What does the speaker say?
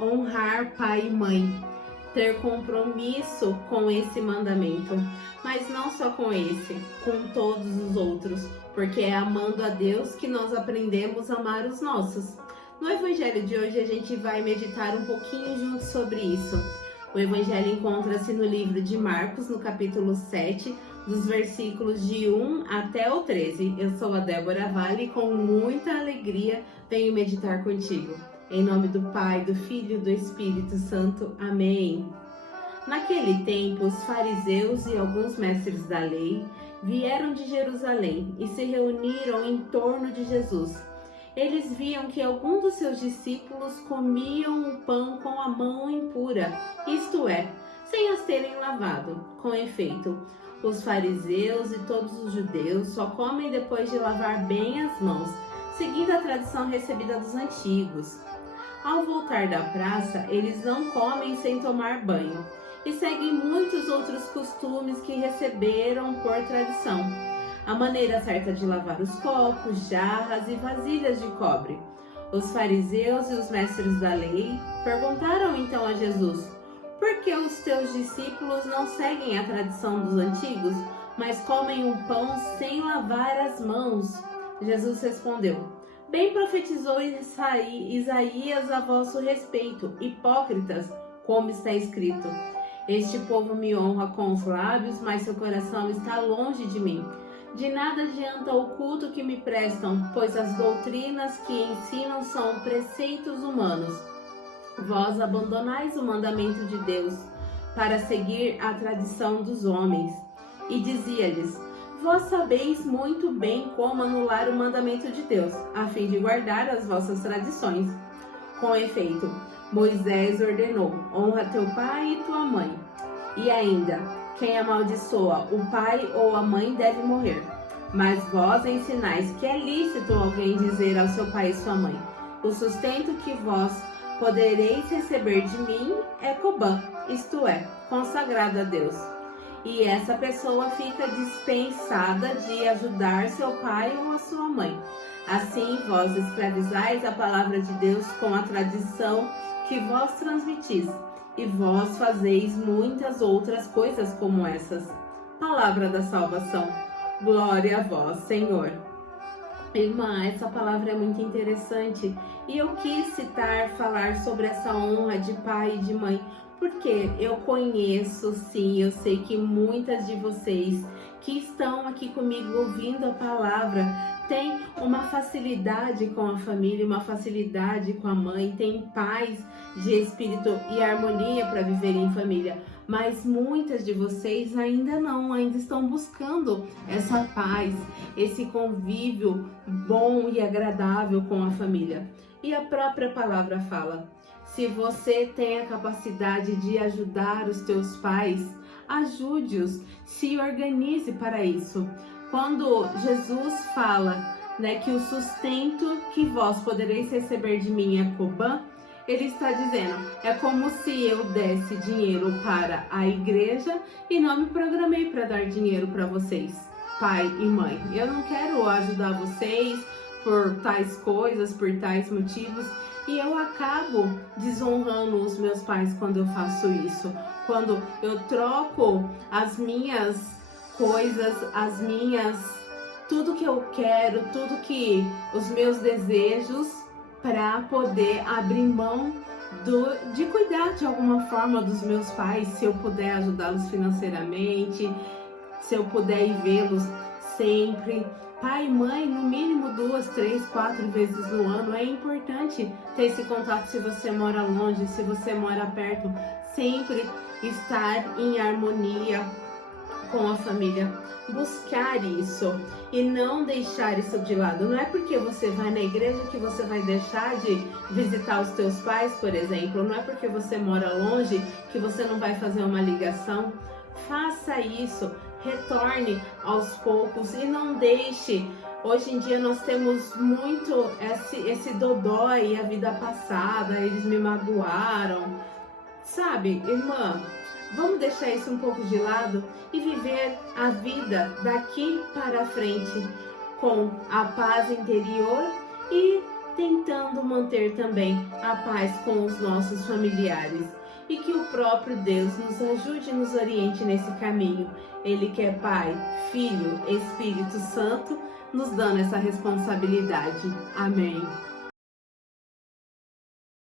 honrar pai e mãe, ter compromisso com esse mandamento, mas não só com esse, com todos os outros, porque é amando a Deus que nós aprendemos a amar os nossos. No Evangelho de hoje a gente vai meditar um pouquinho junto sobre isso. O Evangelho encontra-se no livro de Marcos, no capítulo 7, dos versículos de 1 até o 13. Eu sou a Débora Vale e com muita alegria venho meditar contigo. Em nome do Pai, do Filho e do Espírito Santo. Amém. Naquele tempo, os fariseus e alguns mestres da lei vieram de Jerusalém e se reuniram em torno de Jesus. Eles viam que alguns dos seus discípulos comiam o pão com a mão impura, isto é, sem as terem lavado. Com efeito, os fariseus e todos os judeus só comem depois de lavar bem as mãos, seguindo a tradição recebida dos antigos. Ao voltar da praça, eles não comem sem tomar banho e seguem muitos outros costumes que receberam por tradição. A maneira certa de lavar os copos, jarras e vasilhas de cobre. Os fariseus e os mestres da lei perguntaram então a Jesus: por que os teus discípulos não seguem a tradição dos antigos, mas comem o pão sem lavar as mãos? Jesus respondeu: bem profetizou Isaías a vosso respeito, hipócritas, como está escrito: este povo me honra com os lábios, mas seu coração está longe de mim. De nada adianta o culto que me prestam, pois as doutrinas que ensinam são preceitos humanos. Vós abandonais o mandamento de Deus para seguir a tradição dos homens. E dizia-lhes: vós sabeis muito bem como anular o mandamento de Deus, a fim de guardar as vossas tradições. Com efeito, Moisés ordenou: honra teu pai e tua mãe. E ainda, quem amaldiçoa o pai ou a mãe deve morrer. Mas vós ensinais que é lícito alguém dizer ao seu pai e sua mãe: o sustento que vós podereis receber de mim é Cobã, isto é, consagrado a Deus. E essa pessoa fica dispensada de ajudar seu pai ou a sua mãe. Assim, vós escravizais a palavra de Deus com a tradição que vós transmitis, e vós fazeis muitas outras coisas como essas. Palavra da salvação. Glória a vós, Senhor. Irmã, essa palavra é muito interessante e eu quis falar sobre essa honra de pai e de mãe, porque eu conheço, sim, eu sei que muitas de vocês que estão aqui comigo ouvindo a palavra têm uma facilidade com a família, uma facilidade com a mãe, têm paz de espírito e harmonia para viver em família. Mas muitas de vocês ainda não, ainda estão buscando essa paz, esse convívio bom e agradável com a família. E a própria palavra fala: se você tem a capacidade de ajudar os teus pais, ajude-os, se organize para isso. Quando Jesus fala, que o sustento que vós podereis receber de mim é Cobã, ele está dizendo, é como se eu desse dinheiro para a igreja e não me programei para dar dinheiro para vocês, pai e mãe. Eu não quero ajudar vocês por tais coisas, por tais motivos, e eu acabo desonrando os meus pais quando eu faço isso. Quando eu troco as minhas coisas, tudo que eu quero, tudo que os meus desejos, para poder abrir mão de cuidar de alguma forma dos meus pais, se eu puder ajudá-los financeiramente, se eu puder ir vê-los sempre. Pai e mãe, no mínimo 2, 3, 4 vezes no ano. É importante ter esse contato se você mora longe, se você mora perto. Sempre estar em harmonia com a família, buscar isso e não deixar isso de lado. Não é porque você vai na igreja que você vai deixar de visitar os teus pais, por exemplo. Não é porque você mora longe que você não vai fazer uma ligação. Faça isso, retorne aos poucos e não deixe. Hoje em dia nós temos muito esse dodói, a vida passada, eles me magoaram. Sabe, irmã, vamos deixar isso um pouco de lado e viver a vida daqui para frente com a paz interior e tentando manter também a paz com os nossos familiares. E que o próprio Deus nos ajude e nos oriente nesse caminho. Ele que é Pai, Filho, Espírito Santo, nos dando essa responsabilidade. Amém.